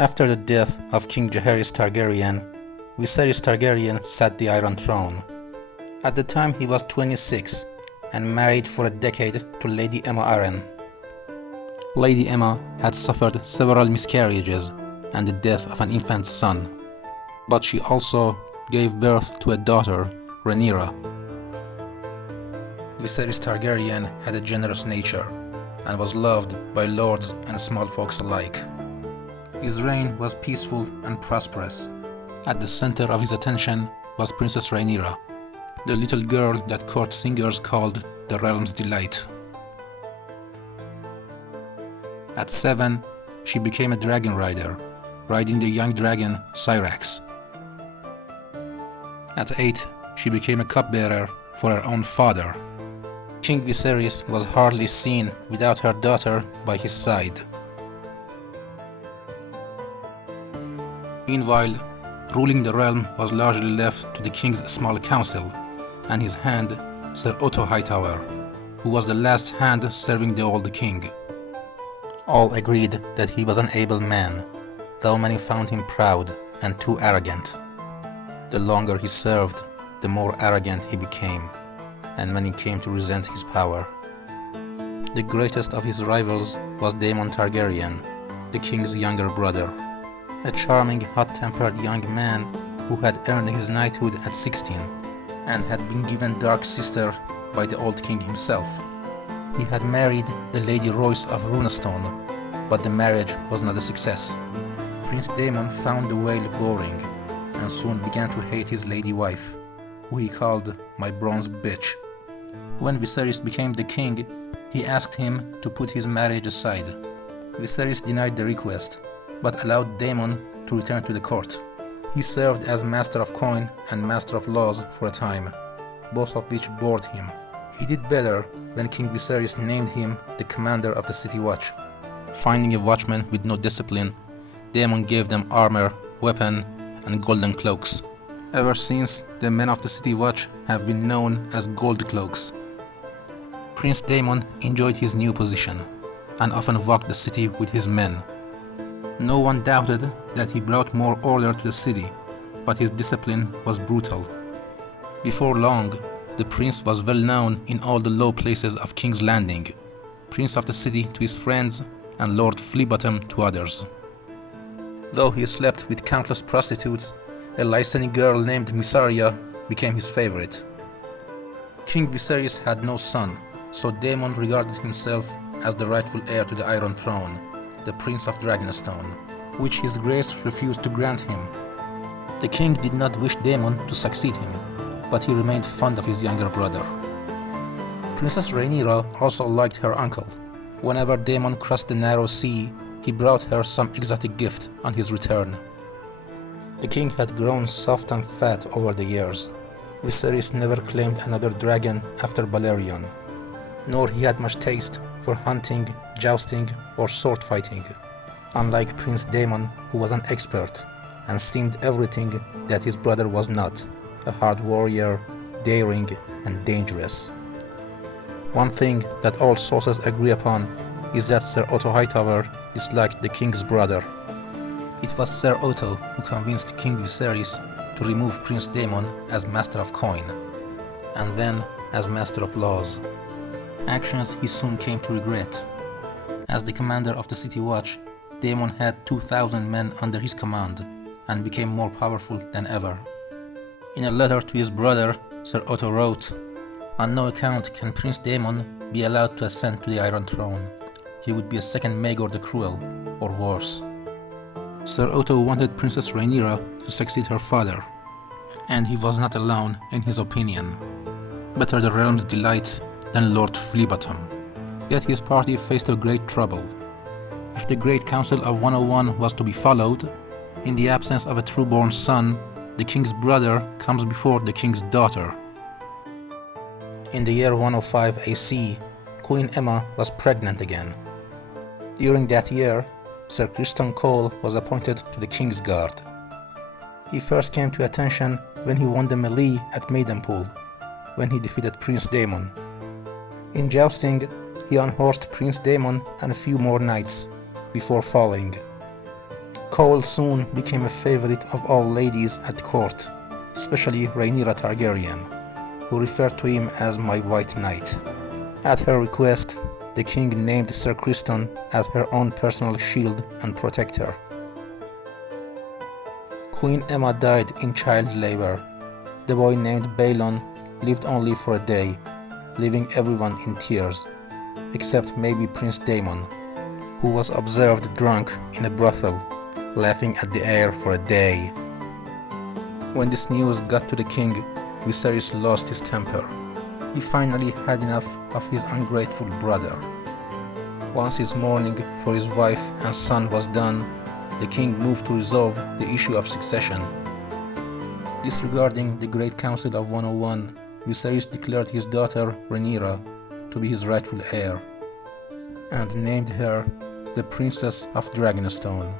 After the death of King Jaehaerys Targaryen, Viserys Targaryen sat the Iron Throne. At the time he was 26 and married for a decade to Lady Aemma Arryn. Lady Aemma had suffered several miscarriages and the death of an infant son, but she also gave birth to a daughter, Rhaenyra. Viserys Targaryen had a generous nature and was loved by lords and small folks alike. His reign was peaceful and prosperous. At the center of his attention was Princess Rhaenyra, the little girl that court singers called the realm's delight. At 7, she became a dragon rider, riding the young dragon Syrax. At 8, she became a cupbearer for her own father. King Viserys was hardly seen without her daughter by his side. Meanwhile, ruling the realm was largely left to the king's small council and his hand, Ser Otto Hightower, who was the last hand serving the old king. All agreed that he was an able man, though many found him proud and too arrogant. The longer he served, the more arrogant he became, and many came to resent his power. The greatest of his rivals was Daemon Targaryen, the king's younger brother, a charming, hot-tempered young man who had earned his knighthood at 16 and had been given Dark Sister by the old king himself. He had married the Lady Royce of Runestone, but the marriage was not a success. Prince Daemon found the Whale boring and soon began to hate his lady wife, who he called "my bronze bitch." When Viserys became the king, he asked him to put his marriage aside. Viserys denied the request, but allowed Daemon to return to the court. He served as Master of Coin and Master of Laws for a time, both of which bored him. He did better when King Viserys named him the commander of the City Watch. Finding a watchman with no discipline, Daemon gave them armor, weapon, and golden cloaks. Ever since, the men of the City Watch have been known as Gold Cloaks. Prince Daemon enjoyed his new position and often walked the city with his men. No one doubted that he brought more order to the city, but his discipline was brutal. Before long, the prince was well known in all the low places of King's Landing, prince of the city to his friends and Lord Fleabottom to others. Though he slept with countless prostitutes, a licensed girl named Mysaria became his favorite. King Viserys had no son, so Daemon regarded himself as the rightful heir to the Iron Throne, the Prince of Dragonstone, which His Grace refused to grant him. The king did not wish Daemon to succeed him, but he remained fond of his younger brother. Princess Rhaenyra also liked her uncle. Whenever Daemon crossed the narrow sea, he brought her some exotic gift on his return. The king had grown soft and fat over the years. Viserys never claimed another dragon after Balerion, nor he had much taste for hunting, jousting, or sword fighting, unlike Prince Daemon, who was an expert and seemed everything that his brother was not: a hard warrior, daring, and dangerous. One thing that all sources agree upon is that Ser Otto Hightower disliked the king's brother. It was Ser Otto who convinced King Viserys to remove Prince Daemon as Master of Coin, and then as Master of Laws. Actions he soon came to regret. As the commander of the City Watch, Daemon had 2,000 men under his command and became more powerful than ever. In a letter to his brother, Ser Otto wrote, "On no account can Prince Daemon be allowed to ascend to the Iron Throne. He would be a second Maegor the Cruel, or worse." Ser Otto wanted Princess Rhaenyra to succeed her father, and he was not alone in his opinion. Better the realm's delight than Lord Fleabottom. Yet his party faced a great trouble. If the Great Council of 101 was to be followed, in the absence of a true-born son, the king's brother comes before the king's daughter. In the year 105 AC, Queen Aemma was pregnant again. During that year, Ser Criston Cole was appointed to the King's Guard. He first came to attention when he won the melee at Maidenpool, when he defeated Prince Daemon. In jousting, he unhorsed Prince Daemon and a few more knights, before falling. Cole soon became a favorite of all ladies at court, especially Rhaenyra Targaryen, who referred to him as my White Knight. At her request, the king named Ser Criston as her own personal shield and protector. Queen Aemma died in child labor. The boy named Balon lived only for a day, leaving everyone in tears, except maybe Prince Daemon, who was observed drunk in a brothel, laughing at the air for a day. When this news got to the king, Viserys lost his temper. He finally had enough of his ungrateful brother. Once his mourning for his wife and son was done, the king moved to resolve the issue of succession. Disregarding the Great Council of 101, Viserys declared his daughter Rhaenyra to be his rightful heir, and named her the Princess of Dragonstone.